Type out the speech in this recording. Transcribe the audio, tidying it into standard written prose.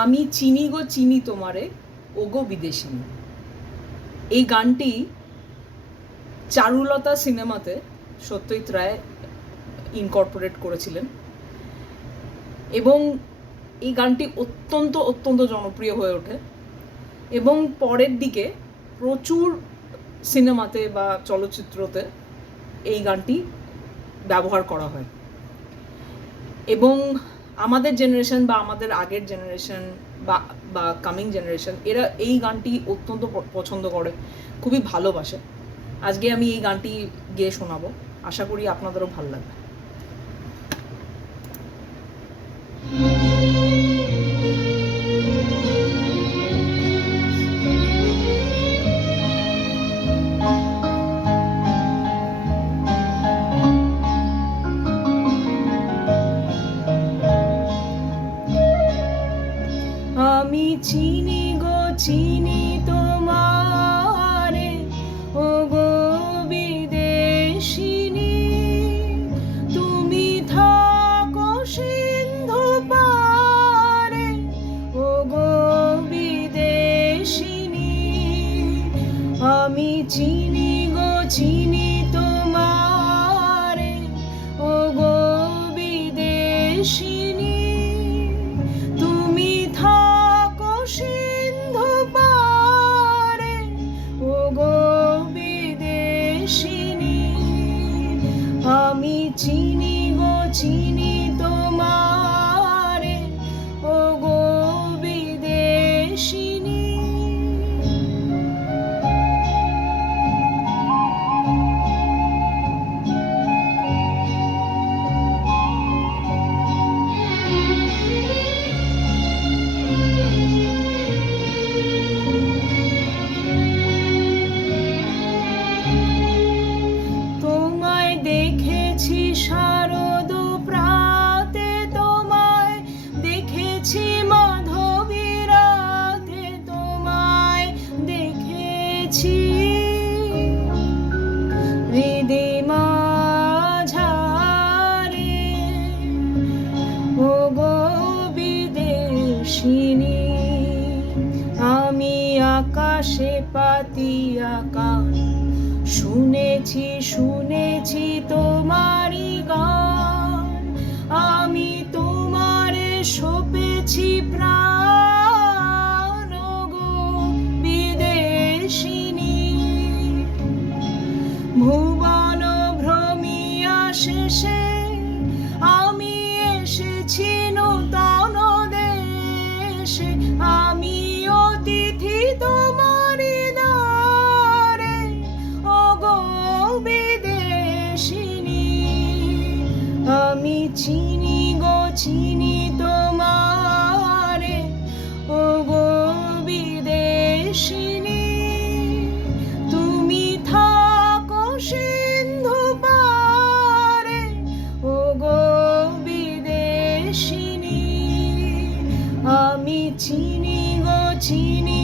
আমি চিনি গো চিনি তোমারে ওগো বিদেশিনী। এই গানটি চারুলতা সিনেমাতে সত্যজিৎ রায় ইনকর্পোরেট করেছিলেন এবং এই গানটি অত্যন্ত অত্যন্ত জনপ্রিয় হয়ে ওঠে এবং পরের দিকে প্রচুর সিনেমাতে বা চলচ্চিত্রতে এই গানটি ব্যবহার করা হয় এবং আমাদের জেনারেশন বা আমাদের আগের জেনারেশন বা কামিং জেনারেশন এরা এই গানটি অত্যন্ত পছন্দ করে, খুবই ভালোবাসে। আজকে আমি এই গানটি গেয়ে শোনাবো, আশা করি আপনাদেরও ভালো লাগবে। আমি চিনি গো চিনি তোমারে ওগো বিদেশিনী, তুমি থাকো সিন্ধু পারে ওগো বিদেশিনী। আমি চিনি গো চিনি তোমারে ওগো বিদেশিনী, সিন্ধু পারে ওগো বিদেশিনী। আমি চিনি গো চিনি তোমারে ওগো বিদেশিনী। দেখেছি শারদ প্রাতে তোমায়, দেখেছি মাধবী রাতে তোমায়, দেখেছি হৃদে মাঝারে ওগো বিদেশিনী। আমি আকাশে পাতিয়া কান, শুনেছি শুনেছি তোমারই গান, আমি তোমারে সপেছি প্রাণ গো বিদেশিনী। ভুবন ভ্রমিয়া শেষে আমি এসেছি নূতন দেশে, আমি অতিথি তোমারই দ্বারে ওগো বিদেশিনী। আমি চিনি গো চিনি তোমারে ওগো বিদেশিনী, তুমি থাকো সিন্ধু পারে ওগো বিদেশিনী। আমি চিনি গো চিনি